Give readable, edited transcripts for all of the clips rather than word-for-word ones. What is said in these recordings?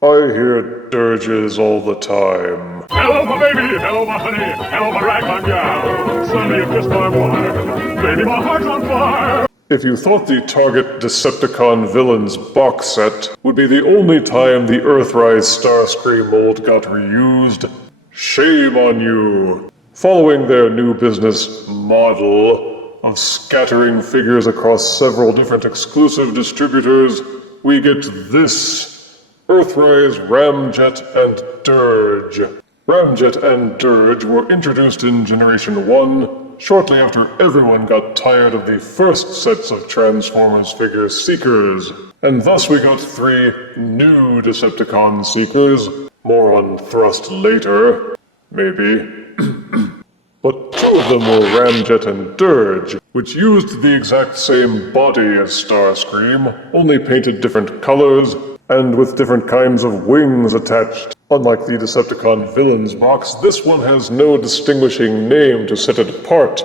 I hear dirges all the time. Hello, my baby. Hello, my honey. Hello, my ragtime gal. Suddenly you kissed my wife. Baby, my heart's on fire. If you thought the Target Decepticon Villains box set would be the only time the Earthrise Starscream mold got reused, shame on you. Following their new business model of scattering figures across several different exclusive distributors, we get this: Earthrise, Ramjet, and Dirge. Ramjet and Dirge were introduced in Generation 1, shortly after everyone got tired of the first sets of Transformers figure Seekers. And thus we got 3 new Decepticon Seekers, more on thrust later, maybe. But 2 of them were Ramjet and Dirge, which used the exact same body as Starscream, only painted different colors, and with different kinds of wings attached. Unlike the Decepticon Villains box, this one has no distinguishing name to set it apart.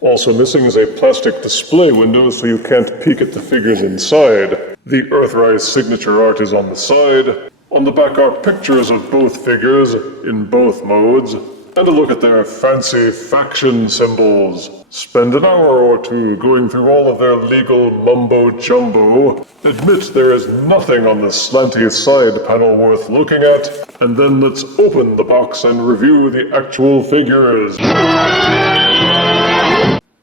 Also missing is a plastic display window so you can't peek at the figures inside. The Earthrise signature art is on the side. On the back are pictures of both figures, in both modes, and a look at their fancy faction symbols. Spend an hour or 2 going through all of their legal mumbo-jumbo, admit there is nothing on the slanty side panel worth looking at, and then let's open the box and review the actual figures.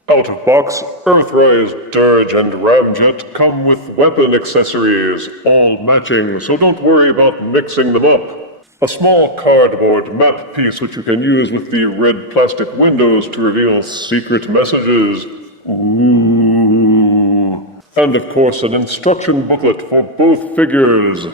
Out of box, Earthrise, Dirge, and Ramjet come with weapon accessories, all matching, so don't worry about mixing them up. A small cardboard map piece which you can use with the red plastic windows to reveal secret messages. Ooh. And of course an instruction booklet for both figures.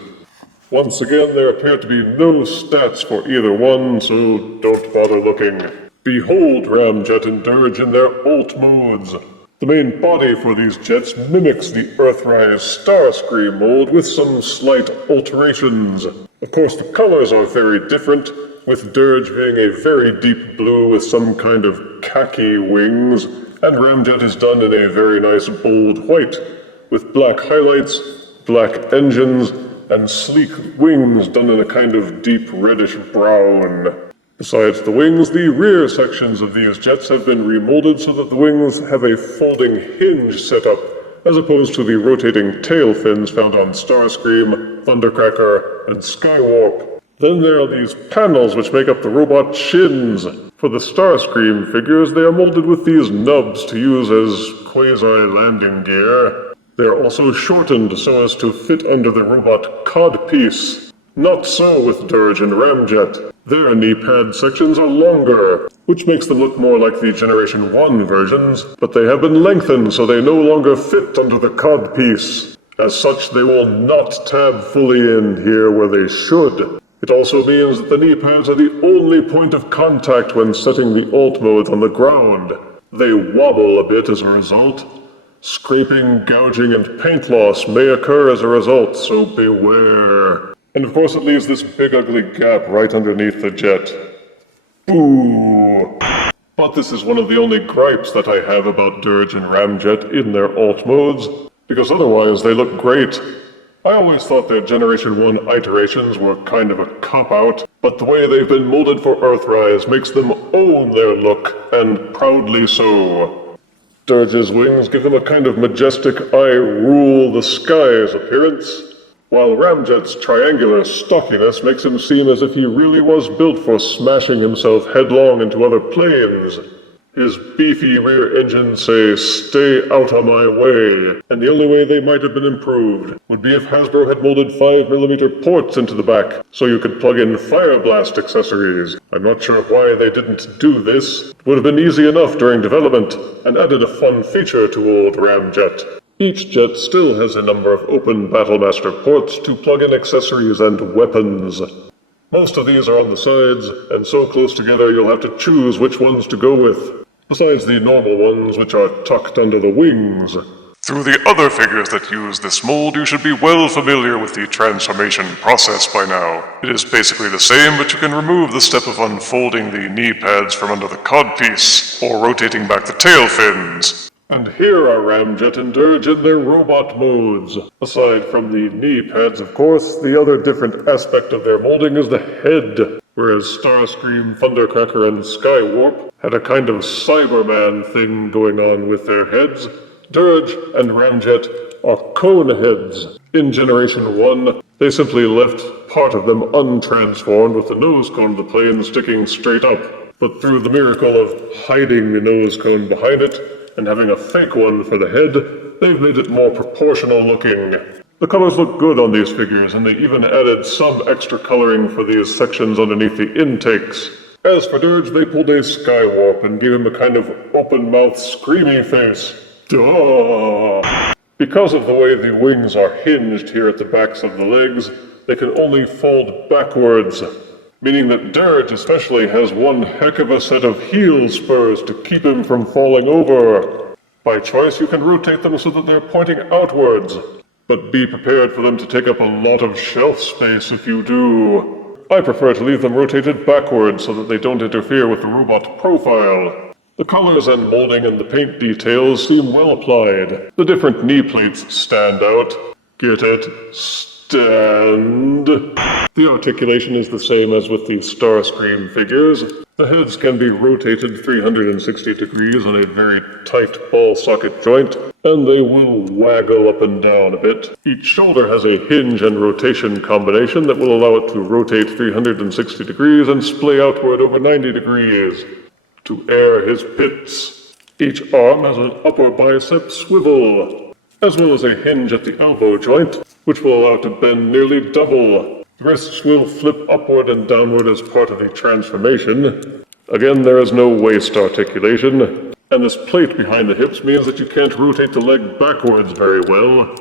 Once again, there appear to be no stats for either one, so don't bother looking. Behold Ramjet and Dirge in their alt modes. The main body for these jets mimics the Earthrise Starscream mold with some slight alterations. Of course, the colors are very different, with Dirge being a very deep blue with some kind of khaki wings, and Ramjet is done in a very nice bold white, with black highlights, black engines, and sleek wings done in a kind of deep reddish brown. Besides the wings, the rear sections of these jets have been remolded so that the wings have a folding hinge setup, as opposed to the rotating tail fins found on Starscream, Thundercracker, and Skywarp. Then there are these panels which make up the robot shins. For the Starscream figures, they are molded with these nubs to use as quasi-landing gear. They are also shortened so as to fit under the robot codpiece. Not so with Dirge and Ramjet. Their knee pad sections are longer, which makes them look more like the Generation 1 versions, but they have been lengthened so they no longer fit under the codpiece. As such, they will not tab fully in here where they should. It also means that the knee pads are the only point of contact when setting the alt modes on the ground. They wobble a bit as a result. Scraping, gouging, and paint loss may occur as a result, so beware. And of course it leaves this big ugly gap right underneath the jet. Boo! But this is one of the only gripes that I have about Dirge and Ramjet in their alt modes, because otherwise they look great. I always thought their Generation 1 iterations were kind of a cop-out, but the way they've been molded for Earthrise makes them own their look, and proudly so. Dirge's wings give him a kind of majestic I rule the skies appearance, while Ramjet's triangular stockiness makes him seem as if he really was built for smashing himself headlong into other planes. His beefy rear engines say, "Stay out of my way," and the only way they might have been improved would be if Hasbro had molded 5mm ports into the back, so you could plug in Fire Blast accessories. I'm not sure why they didn't do this. It would have been easy enough during development, and added a fun feature to old Ramjet. Each jet still has a number of open Battlemaster ports to plug in accessories and weapons. Most of these are on the sides, and so close together you'll have to choose which ones to go with, besides the normal ones which are tucked under the wings. Through the other figures that use this mold, you should be well familiar with the transformation process by now. It is basically the same, but you can remove the step of unfolding the knee pads from under the codpiece, or rotating back the tail fins. And here are Ramjet and Dirge in their robot modes. Aside from the knee pads, of course, the other different aspect of their molding is the head. Whereas Starscream, Thundercracker, and Skywarp had a kind of Cyberman thing going on with their heads, Dirge and Ramjet are cone heads. In Generation 1, they simply left part of them untransformed with the nose cone of the plane sticking straight up. But through the miracle of hiding the nose cone behind it and having a fake one for the head, they've made it more proportional looking. The colors look good on these figures, and they even added some extra coloring for these sections underneath the intakes. As for Dirge, they pulled a Skywarp and gave him a kind of open-mouthed, screamy face. Duh! Because of the way the wings are hinged here at the backs of the legs, they can only fold backwards, meaning that Dirge especially has one heck of a set of heel spurs to keep him from falling over. By choice, you can rotate them so that they're pointing outwards, but be prepared for them to take up a lot of shelf space if you do. I prefer to leave them rotated backwards so that they don't interfere with the robot profile. The colors and molding and the paint details seem well applied. The different knee plates stand out. Get it? Stand. The articulation is the same as with the Starscream figures. The heads can be rotated 360 degrees on a very tight ball socket joint, and they will waggle up and down a bit. Each shoulder has a hinge and rotation combination that will allow it to rotate 360 degrees and splay outward over 90 degrees to air his pits. Each arm has an upper bicep swivel, as well as a hinge at the elbow joint, which will allow it to bend nearly double. The wrists will flip upward and downward as part of the transformation. Again, there is no waist articulation, and this plate behind the hips means that you can't rotate the leg backwards very well.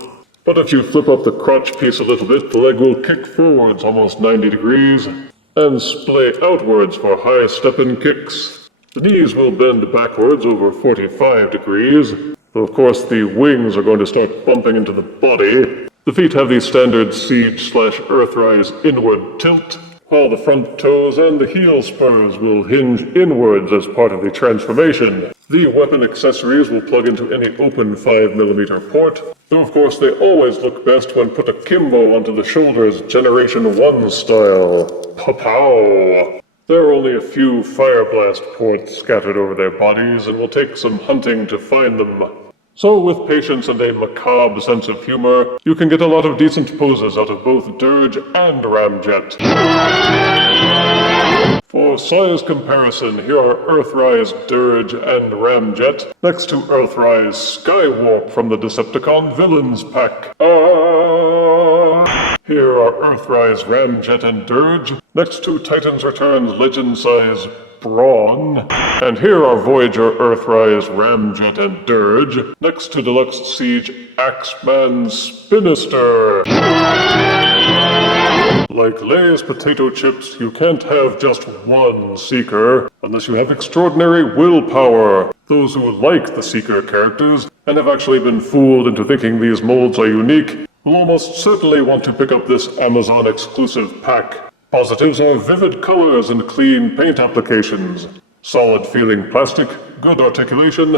But if you flip up the crotch piece a little bit, the leg will kick forwards almost 90 degrees and splay outwards for high step-in kicks. The knees will bend backwards over 45 degrees, though of course the wings are going to start bumping into the body. The feet have the standard Siege/Earthrise inward tilt, while the front toes and the heel spurs will hinge inwards as part of the transformation. The weapon accessories will plug into any open 5mm port, though of course they always look best when put akimbo onto the shoulders Generation 1 style. Pow-pow! There are only a few fire blast ports scattered over their bodies, and will take some hunting to find them. So with patience and a macabre sense of humor, you can get a lot of decent poses out of both Dirge and Ramjet. For size comparison, here are Earthrise, Dirge, and Ramjet, next to Earthrise Skywarp from the Decepticon Villains Pack. Here are Earthrise, Ramjet, and Dirge, next to Titan's Returns Legend-size Brawn. And here are Voyager, Earthrise, Ramjet, and Dirge, next to Deluxe Siege Axeman Spinister. Like Lay's potato chips, you can't have just one Seeker unless you have extraordinary willpower. Those who like the Seeker characters and have actually been fooled into thinking these molds are unique will almost certainly want to pick up this Amazon exclusive pack. Positives are vivid colors and clean paint applications, solid feeling plastic, good articulation,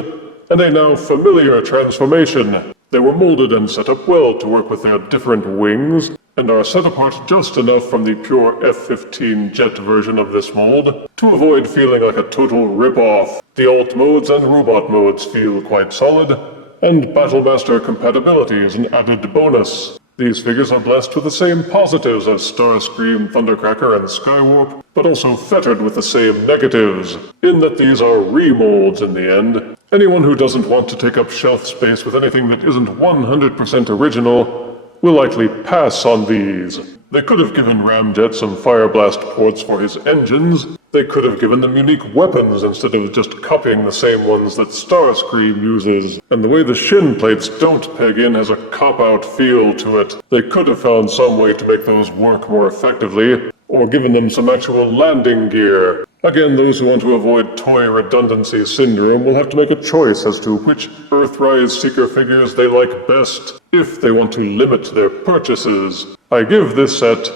and a now familiar transformation. They were molded and set up well to work with their different wings, and are set apart just enough from the pure F-15 jet version of this mold to avoid feeling like a total rip-off. The alt modes and robot modes feel quite solid, and Battlemaster compatibility is an added bonus. These figures are blessed with the same positives as Starscream, Thundercracker, and Skywarp, but also fettered with the same negatives, in that these are remolds in the end. Anyone who doesn't want to take up shelf space with anything that isn't 100% original will likely pass on these. They could have given Ramjet some fire blast ports for his engines. They could have given them unique weapons instead of just copying the same ones that Starscream uses. And the way the shin plates don't peg in has a cop-out feel to it. They could have found some way to make those work more effectively, or given them some actual landing gear. Again, those who want to avoid toy redundancy syndrome will have to make a choice as to which Earthrise Seeker figures they like best, if they want to limit their purchases. I give this set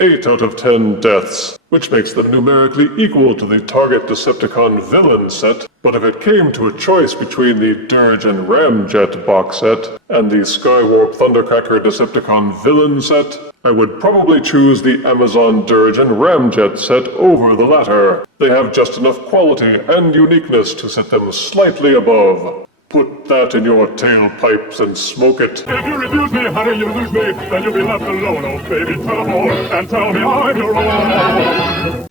8 out of 10 deaths, which makes them numerically equal to the Target Decepticon villain set, But if it came to a choice between the Dirge and Ramjet box set and the Skywarp Thundercracker Decepticon Villain set, I would probably choose the Amazon Dirge and Ramjet set over the latter. They have just enough quality and uniqueness to set them slightly above. Put that in your tailpipes and smoke it. If you refuse me, honey, you lose me. Then you'll be left alone, oh baby, tell them all, and tell me I'm your own.